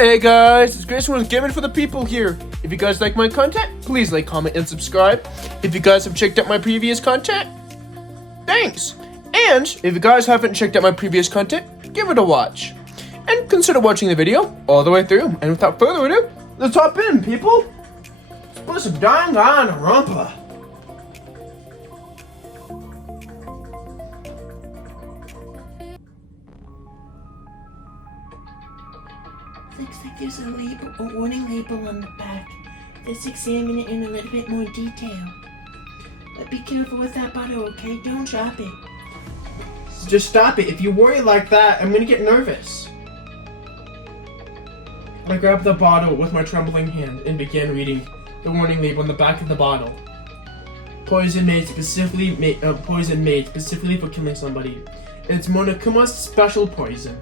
Hey guys, it's Grayson Gaming for the people here. If you guys like my content, please like, comment, and subscribe. If you guys have checked out my previous content, thanks. And if you guys haven't checked out my previous content, give it a watch. And consider watching the video all the way through. And without further ado, let's hop in, people. Let's put some danganronpa. Looks like there's a warning label on the back. Let's examine it in a little bit more detail. But be careful with that bottle, okay? Don't drop it. Just stop it. If you worry like that, I'm gonna get nervous. I grabbed the bottle with my trembling hand and began reading the warning label on the back of the bottle. Poison made specifically for killing somebody. It's Monokuma's special poison.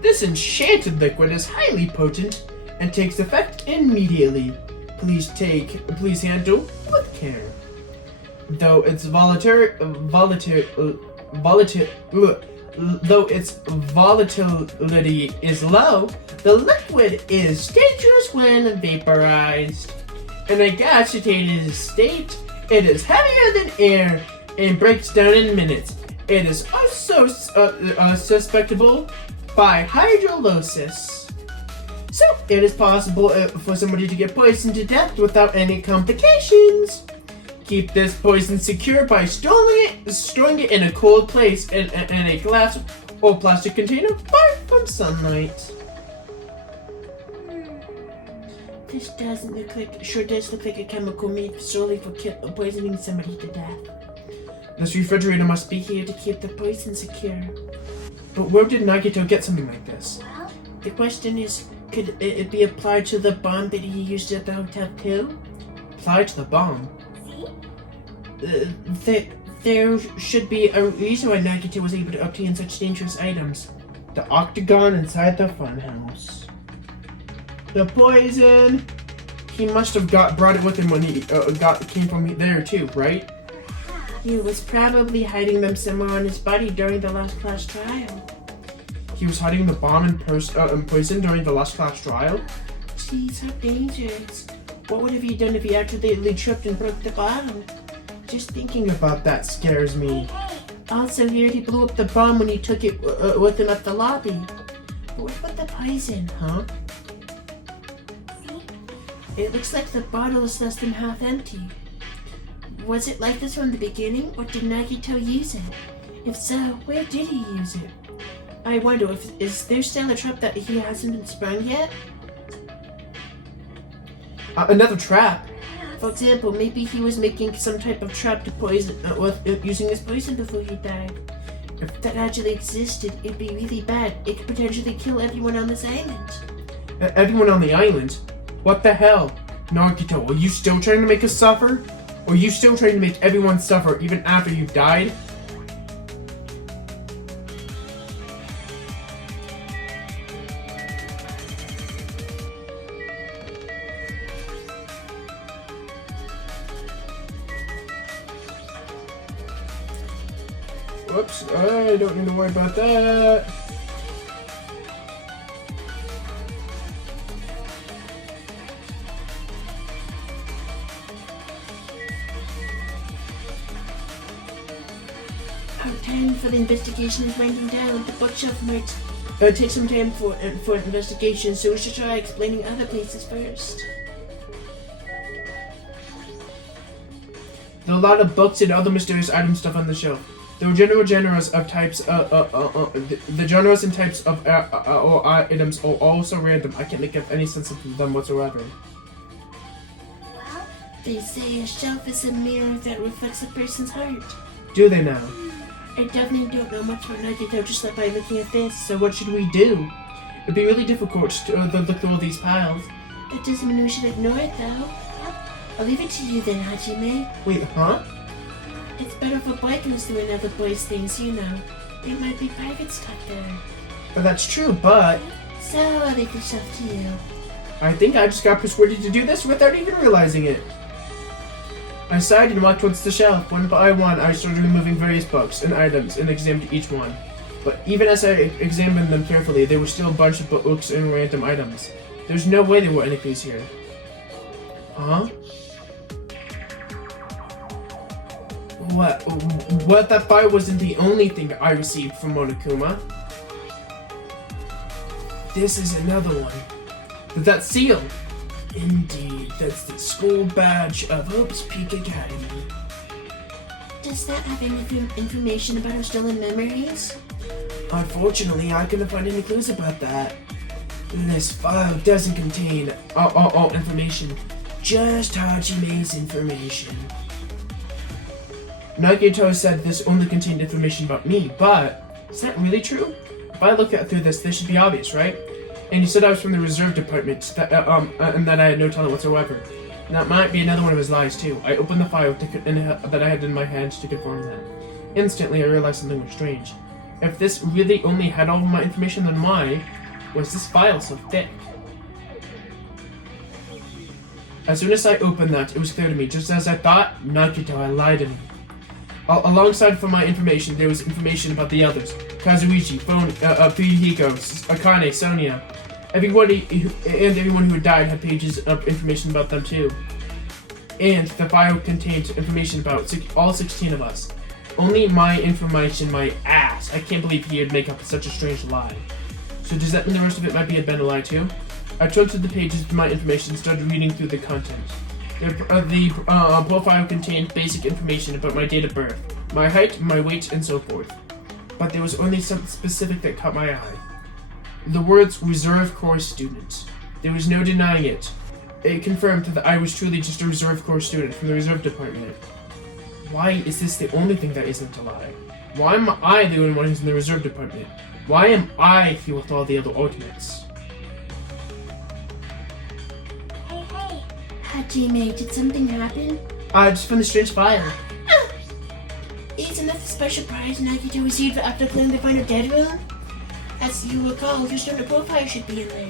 This enchanted liquid is highly potent and takes effect immediately. Please handle with care. Though its volatility is low, the liquid is dangerous when vaporized. In a gasitated state, it is heavier than air and breaks down in minutes. It is also susceptible by hydrolysis. So, it is possible for somebody to get poisoned to death without any complications. Keep this poison secure by storing it in a cold place in a glass or plastic container far from sunlight. This sure does look like a chemical made solely for poisoning somebody to death. This refrigerator must be here to keep the poison secure. But where did Nagito get something like this? Well, the question is, could it be applied to the bomb that he used at the hotel too? Applied to the bomb? There should be a reason why Nagito was able to obtain such dangerous items. The octagon inside the funhouse. The poison! He must have brought it with him when he came from there too, right? He was probably hiding them somewhere on his body during the last class trial. He was hiding the bomb and poison during the last class trial? Jeez, how dangerous. What would have he done if he accidentally tripped and broke the bottle? Just thinking about that scares me. Also, he already blew up the bomb when he took it with him at the lobby. But what about the poison, huh? It looks like the bottle is less than half empty. Was it like this from the beginning, or did Nagito use it? If so, where did he use it? I wonder, is there still a trap that he hasn't been sprung yet? Another trap? For example, maybe he was making some type of trap to poison, using his poison before he died. If that actually existed, it'd be really bad. It could potentially kill everyone on this island. Everyone on the island? What the hell? Nagito, are you still trying to make us suffer? Or are you still trying to make everyone suffer even after you've died? Whoops, I don't need to worry about that. Our time for the investigation is winding down. The bookshelf might take some time for investigation, so we should try explaining other places first. There are a lot of books and other mysterious item stuff on the shelf. The genres and types of items are also random. I can't make up any sense of them whatsoever. Well, they say a shelf is a mirror that reflects a person's heart. Do they now? I definitely don't know much about Nagito just by looking at this. So what should we do? It'd be really difficult to look through all these piles. That doesn't mean we should ignore it, though. I'll leave it to you then, Hajime. Wait, huh? It's better for bikers doing other boys' things, you know. There might be private stuff there. Well, that's true, but... So, I'll leave the stuff to you. I think I just got persuaded to do this without even realizing it. I sighed and walked towards the shelf. One by one, I started removing various books and items and examined each one. But even as I examined them carefully, there were still a bunch of books and random items. There's no way there were any clues here. Huh? What? That fire wasn't the only thing I received from Monokuma. This is another one. But that seal. Indeed, that's the school badge of Hope's Peak Academy. Does that have any information about our stolen memories? Unfortunately, I couldn't find any clues about that. This file doesn't contain all information, just Hajime's information. Nagito said this only contained information about me, but is that really true? If I look through this should be obvious, right? And he said I was from the reserve department, and that I had no talent whatsoever. And that might be another one of his lies too. I opened the file that I had in my hands to confirm that. Instantly, I realized something was strange. If this really only had all of my information, then why was this file so thick? As soon as I opened that, it was clear to me. Just as I thought, Nagito had lied to me. Alongside for my information, there was information about the others. Kazuichi, Fuyuhiko, Akane, Sonia. Everyone who had died had pages of information about them too. And the file contained information about all 16 of us. Only my information, my ass. I can't believe he would make up such a strange lie. So does that mean the rest of it might be a lie too? I turned to the pages of my information and started reading through the content. The profile contained basic information about my date of birth, my height, my weight, and so forth. But there was only something specific that caught my eye. The words Reserve Corps Student. There was no denying it. It confirmed that I was truly just a Reserve Corps student from the Reserve Department. Why is this the only thing that isn't a lie? Why am I the only one who's in the Reserve Department? Why am I here with all the other ultimates? Hajime, did something happen? I just found the strange file. Isn't that the special prize Nagito received after clearing the final dead room? As you recall, your student profile should be in there.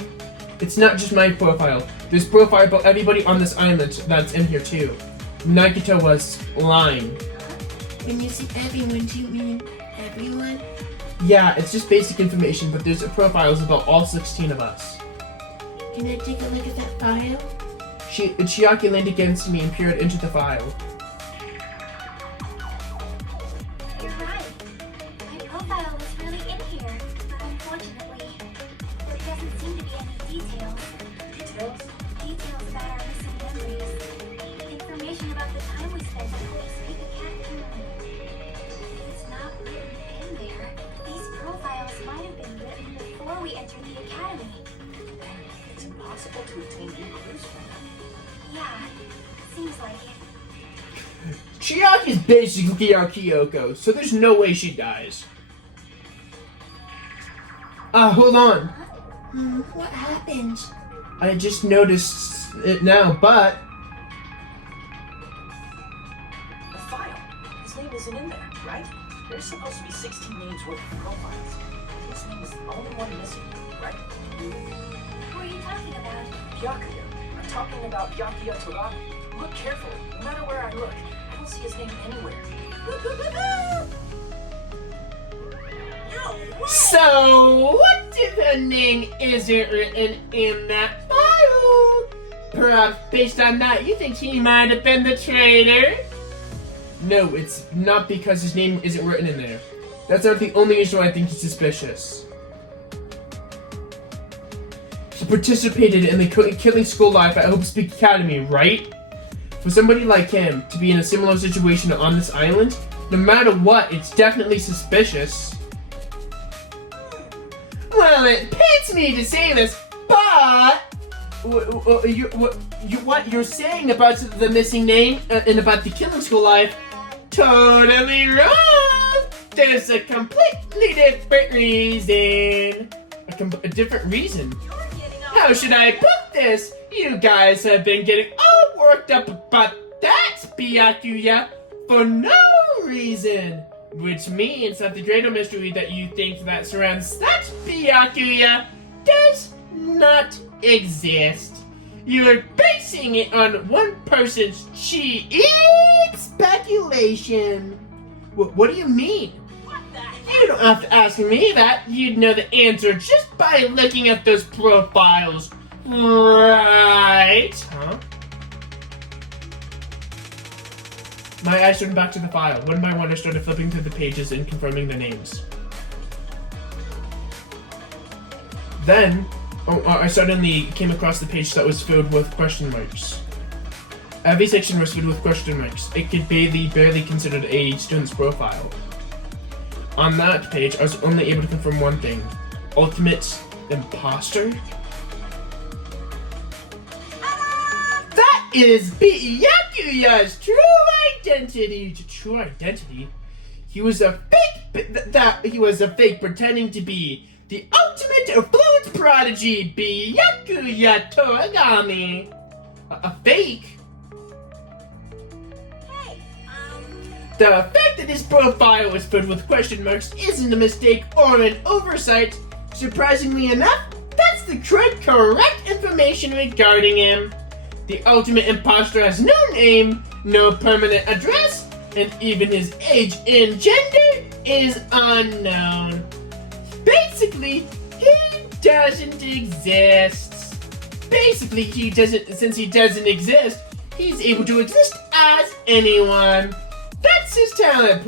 It's not just my profile. There's profile about everybody on this island that's in here too. Nagito was lying. When you say everyone, do you mean everyone? Yeah, it's just basic information, but there's profiles about all 16 of us. Can I take a look at that file? Chiaki leaned against me and peered into the file. You're right. My profile was really in here. Unfortunately, there doesn't seem to be any details. Details? Details about our missing memories. Information about the time we spent at Hope's Peak Academy. It's not written in there. These profiles might have been written before we entered the academy. It's impossible to obtain new clues from them. Yeah, seems like it. Chiaki's basically our Kyoko, so there's no way she dies. Hold on. What happened? I just noticed it now, but... The file. His name isn't in there, right? There's supposed to be 16 names worth of profiles. His name is the only one missing, right? Who are you talking about? Byakuya. I'm talking about Byakuya Toga. Look carefully. No matter where I look, I don't see his name anywhere. So, what if the name isn't written in that file? Perhaps based on that, you think he might have been the traitor? No, it's not because his name isn't written in there. That's not the only issue I think he's suspicious. He participated in the killing school life at Hope's Peak Academy, right? For somebody like him to be in a similar situation on this island, no matter what, it's definitely suspicious. Well, it pains me to say this, but what you're saying about the missing name and about the killing school life, totally wrong. There's a completely different reason. A different reason? How should I put this? You guys have been getting all worked up about that, Byakuya, for no reason. Which means that the greater mystery that you think that surrounds that, Byakuya, does not exist. You're basing it on one person's cheap speculation. What do you mean? What the You don't have to ask me that. You'd know the answer just by looking at those profiles. Right? Huh? My eyes turned back to the file. One by one, I started flipping through the pages and confirming the names. Then, I suddenly came across the page that was filled with question marks. Every section was filled with question marks. It could barely considered a student's profile. On that page, I was only able to confirm one thing. Ultimate imposter? That is Byakuya's true identity. True identity? He was a fake pretending to be the ultimate influence prodigy, Byakuya Toragami. A fake? The fact that his profile was filled with question marks isn't a mistake or an oversight. Surprisingly enough, that's the correct information regarding him. The ultimate imposter has no name, no permanent address, and even his age and gender is unknown. Basically, he doesn't exist. Since he doesn't exist, he's able to exist as anyone. That's his talent.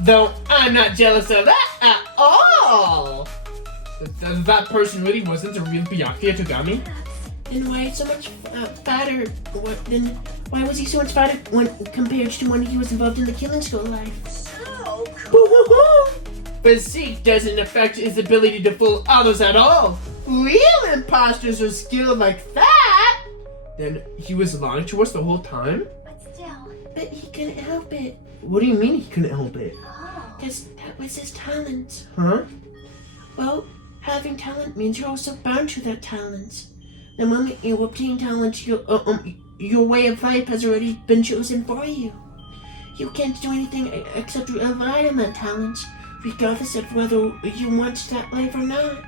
Though I'm not jealous of that at all. That person really wasn't a real Byakuya Togami? Then why so much fatter? Why was he so much fatter compared to when he was involved in the killing school life? So cool. Physique doesn't affect his ability to fool others at all. Real imposters are skilled like that. Then he was lying to us the whole time? But still. But he couldn't help it. What do you mean he couldn't help it? Oh. Because that was his talent. Huh? Well, having talent means you're also bound to that talent. The moment you obtain talent, your way of life has already been chosen for you. You can't do anything except rely on that talent, regardless of whether you want that life or not.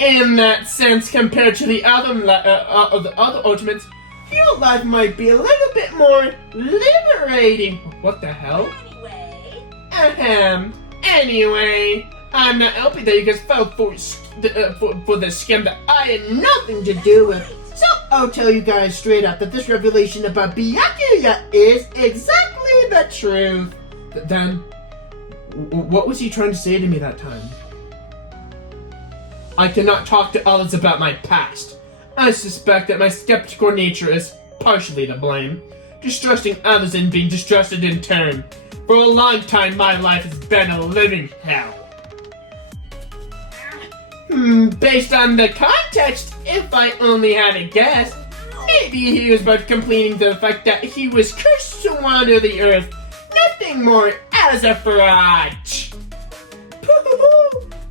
In that sense, compared to the other ultimates, your life might be a little bit more liberating. What the hell? Anyway. Anyway, I'm not helping that you guys fell for the scam that I had nothing to do with. So I'll tell you guys straight up that this revelation about Byakuya is exactly the truth. Then, what was he trying to say to me that time? I cannot talk to others about my past. I suspect that my skeptical nature is partially to blame. Distrusting others and being distrusted in turn. For a long time, my life has been a living hell. Based on the context, if I only had a guess, maybe he was but complaining to the fact that he was cursed to wander the earth. Nothing more as a fraud.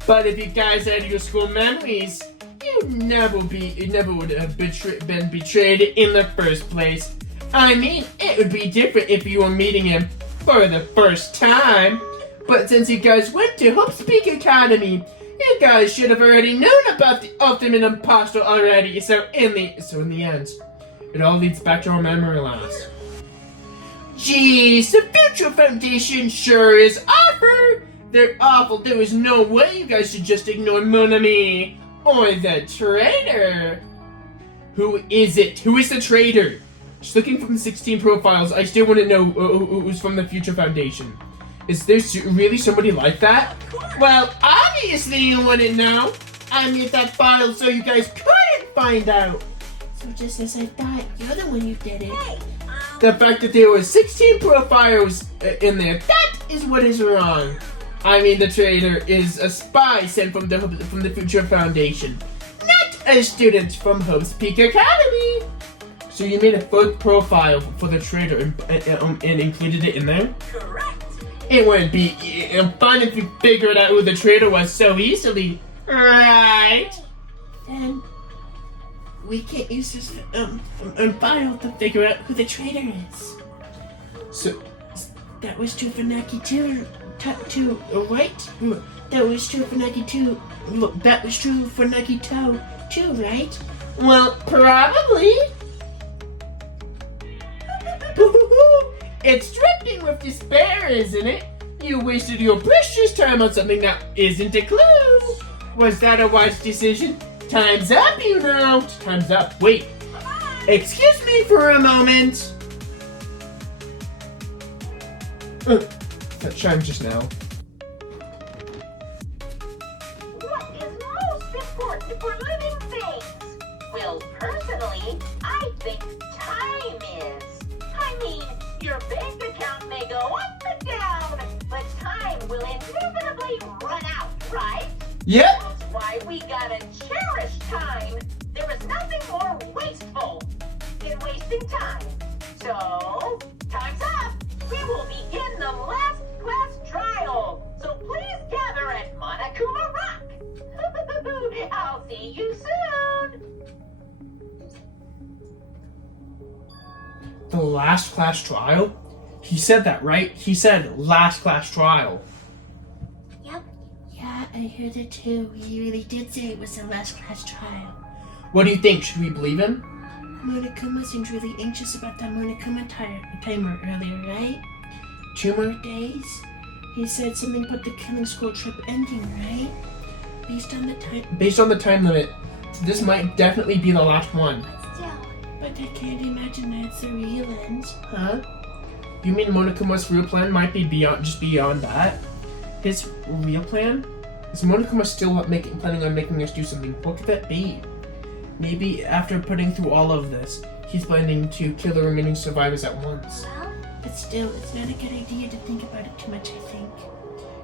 But if you guys had your school memories, you never would have been betrayed in the first place. I mean, it would be different if you were meeting him for the first time. But since you guys went to Hope Speak Academy, you guys should have already known about the ultimate imposter already. So in the end, it all leads back to our memory loss. Geez, the Future Foundation sure is awful. They're awful. There is no way you guys should just ignore Monami or the traitor. Who is it? Who is the traitor? Just looking from the 16 profiles, I still want to know who's from the Future Foundation. Is there really somebody like that? Well, obviously you wouldn't know. I made that file so you guys couldn't find out. So just as I thought, you're the one who did it. Hey. The fact that there were 16 profiles in there, that is what is wrong. I mean, the traitor is a spy sent from the Future Foundation, not a student from Hope's Peak Academy. So you made a fake profile for the traitor and included it in there? Correct. It wouldn't be fun if you figured out who the traitor was so easily, right? Then we can't use this file to figure out who the traitor is. So That was true for Nagito, right? That was true for Nagito. That was true for Nagito too, right? well, probably. It's dripping with despair, isn't it? You wasted your precious time on something that isn't a clue. Was that a wise decision? Time's up, you know. Time's up. Wait. Excuse me for a moment. That chimed just now. What is most important for living things? Well, personally, I think time is. I mean, your bank account may go up and down, but time will inevitably run out, right? Yep. That's why we gotta cherish time. There is nothing more wasteful than wasting time. So, time's up. We will begin the last class trial. So please gather at Monokuma Rock. I'll see you soon. The last class trial? He said that, right? He said last class trial. Yep. Yeah, I heard it too. He really did say it was the last class trial. What do you think? Should we believe him? Monokuma seemed really anxious about that Monokuma timer earlier, right? 2 more? Days? He said something about the killing school trip ending, right? Based on the time. Based on the time limit, this might definitely be the last one. But still, But I can't imagine that's the real end. Huh? You mean Monokuma's real plan might be beyond that? His real plan? Is Monokuma still planning on making us do something? What could that be? Maybe after putting through all of this, he's planning to kill the remaining survivors at once. well, But still, it's not a good idea to think about it too much, I think.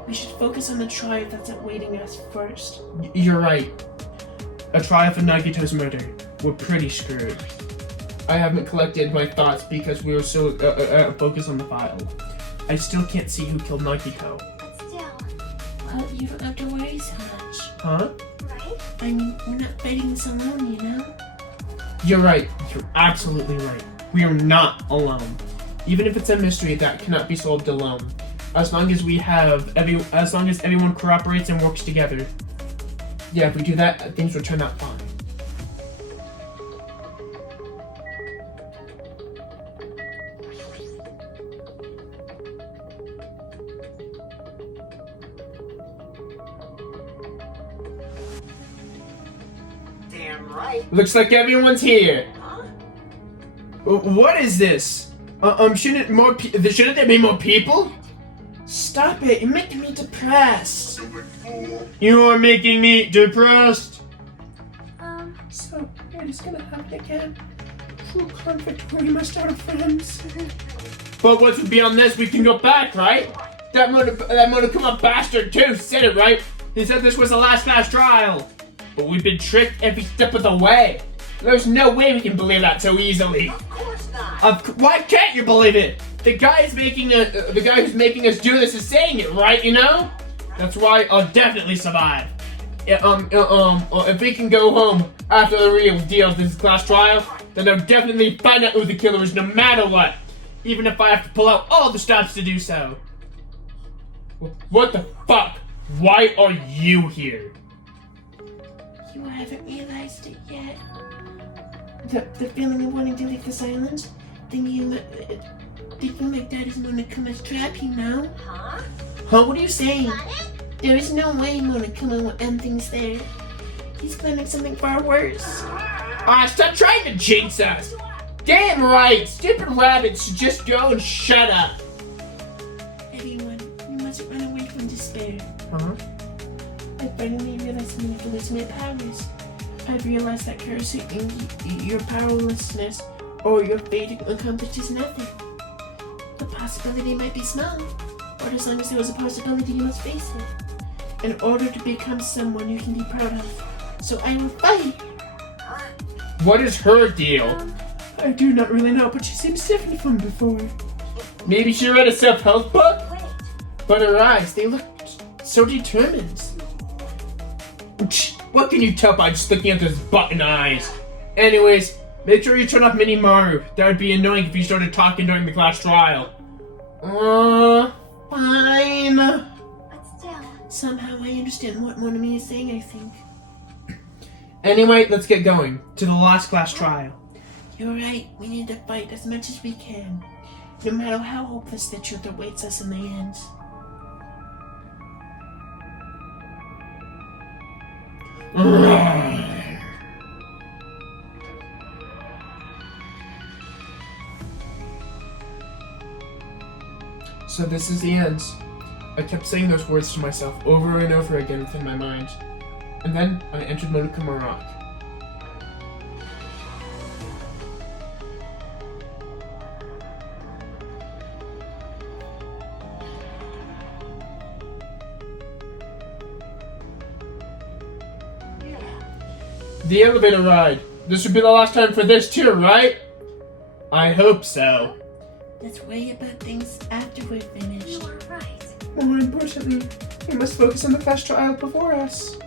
We should focus on the trial that's awaiting us first. You're right. A trial for Nagito's murder. We're pretty screwed. I haven't collected my thoughts because we were so focused on the file. I still can't see who killed Nagito. but still, Well, you don't have to worry so much. Huh? right? I mean, we're not fighting this alone, you know? You're right. You're absolutely right. We are not alone. Even if it's a mystery that cannot be solved alone. As long as everyone cooperates and works together. Yeah, if we do that, things will turn out fine. Damn right. Looks like everyone's here. Huh? What is this? Shouldn't there be more people? Stop it! You're making me depressed. You are making me depressed. So, we're just gonna have again. True conflictory must out of friends. But once we beyond this, we can go back, right? That Monokuma bastard too said it, right? He said this was the last class trial. But we've been tricked every step of the way. There's no way we can believe that so easily. Of course not. Why can't you believe it? The guy who's making us do this is saying it, right? You know? That's why I'll definitely survive. If we can go home after the real deal of this class trial, then I'll definitely find out who the killer is, no matter what. Even if I have to pull out all the stops to do so. What the fuck? Why are you here? You haven't realized it yet. The feeling of wanting to leave this island, thinking like that is Monokuma's trap, you know? Huh? Huh? What are you saying? There is no way Monokuma will end things there. He's planning something far worse. Stop trying to jinx us! Damn right! Stupid rabbits should just go and shut up! Everyone, you mustn't run away from despair. Huh? I finally realized I'm going to lose my powers. I've realized that cursing your powerlessness or your fate accomplishes nothing. The possibility might be small, but as long as there is a possibility, you must face it. In order to become someone you can be proud of. So I will fight! What is her deal? I do not really know, but she seems different from before. Maybe she read a self-help book? Wait. But her eyes, they look so determined. What can you tell by just looking at those button eyes? Anyways, make sure you turn off Minimaru. That would be annoying if you started talking during the class trial. Fine. but still, Somehow I understand what Monami is saying, I think. Anyway, let's get going to the last class trial. You're right, we need to fight as much as we can. No matter how hopeless the truth awaits us in the end. So this is the end. I kept saying those words to myself over and over again within my mind. And then I entered Monokuma Rock. The elevator ride. This would be the last time for this too, right? I hope so. Let's worry about things after we're finished. You are right. More importantly, we must focus on the fast trial before us.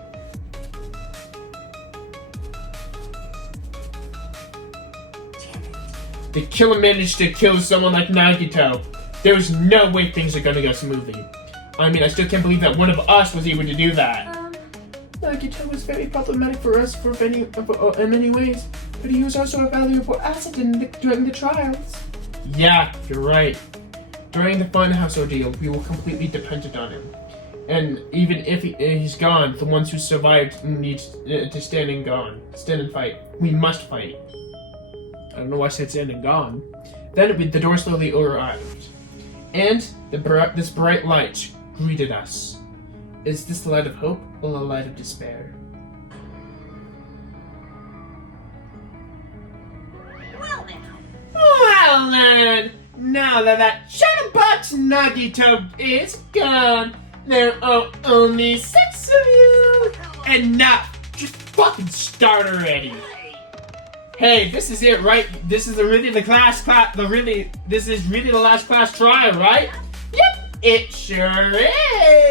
Damn it. The killer managed to kill someone like Nagito. There's no way things are gonna go smoothly. I mean, I still can't believe that one of us was able to do that. Nagito was very problematic for us in many ways, but he was also a valuable asset during the trials. Yeah, you're right. During the funhouse ordeal, we were completely dependent on him. And even if he's gone, the ones who survived need to stand and fight. We must fight. I don't know why I said stand and gone. Then the door slowly arrived, and this bright light greeted us. Is this the light of hope or the light of despair? Well now. Well then, now that chatterbox Nagito is gone, there are only 6 of you. Enough! Just fucking start already. Hey, this is it, right? This is really the last class trial, right? Yep, it sure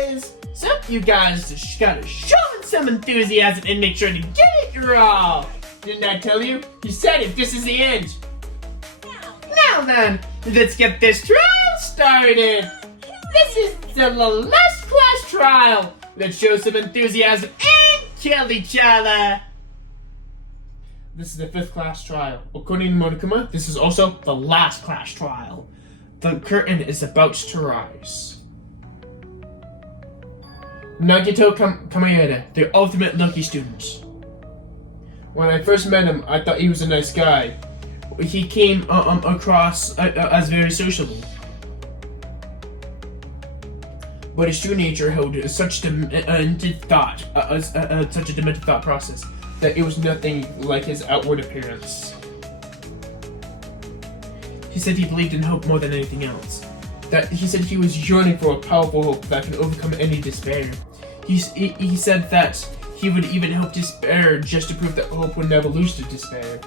is. So you guys just gotta show some enthusiasm and make sure to get it raw. Didn't I tell you? You said it. This is the end. Now then, let's get this trial started. This is the last class trial. Let's show some enthusiasm and kill each other. This is the 5th class trial. According to Monokuma, this is also the last class trial. The curtain is about to rise. Nagito Kamayeda, the ultimate lucky student. When I first met him, I thought he was a nice guy. He came across as very sociable. But his true nature held such demented thought process that it was nothing like his outward appearance. He said he believed in hope more than anything else. He said he was yearning for a powerful hope that can overcome any despair. He said that he would even help despair just to prove that hope would never lose to despair.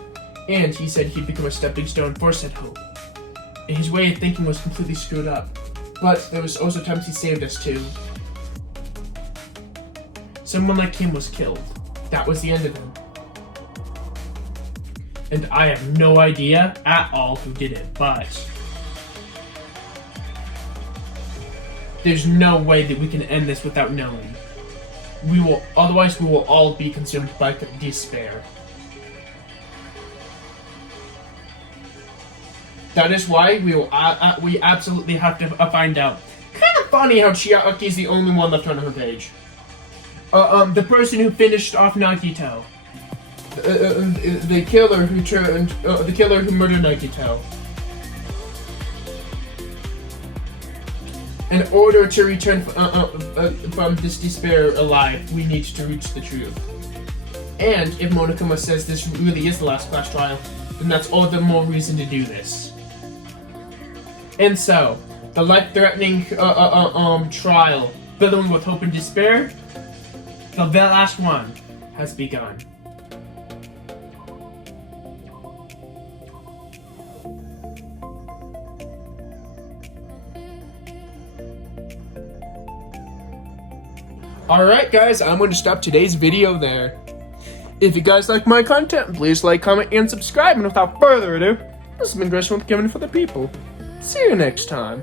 And he said he'd become a stepping stone for said hope. And his way of thinking was completely screwed up. But there was also times he saved us too. Someone like him was killed. That was the end of him. And I have no idea at all who did it, but there's no way that we can end this without knowing. Otherwise we will all be consumed by despair. That is why we absolutely have to find out. Kind of funny how Chiaki's the only one left on her page. The person who finished off Nagito. The killer who murdered Nagito. In order to return from this despair alive, we need to reach the truth. And if Monokuma says this really is the last class trial, then that's all the more reason to do this. And so, the life-threatening trial, filled with hope and despair, the last one has begun. Alright guys, I'm going to stop today's video there. If you guys like my content, please like, comment, and subscribe. And without further ado, this has been Gresham with Kevin for the People. See you next time.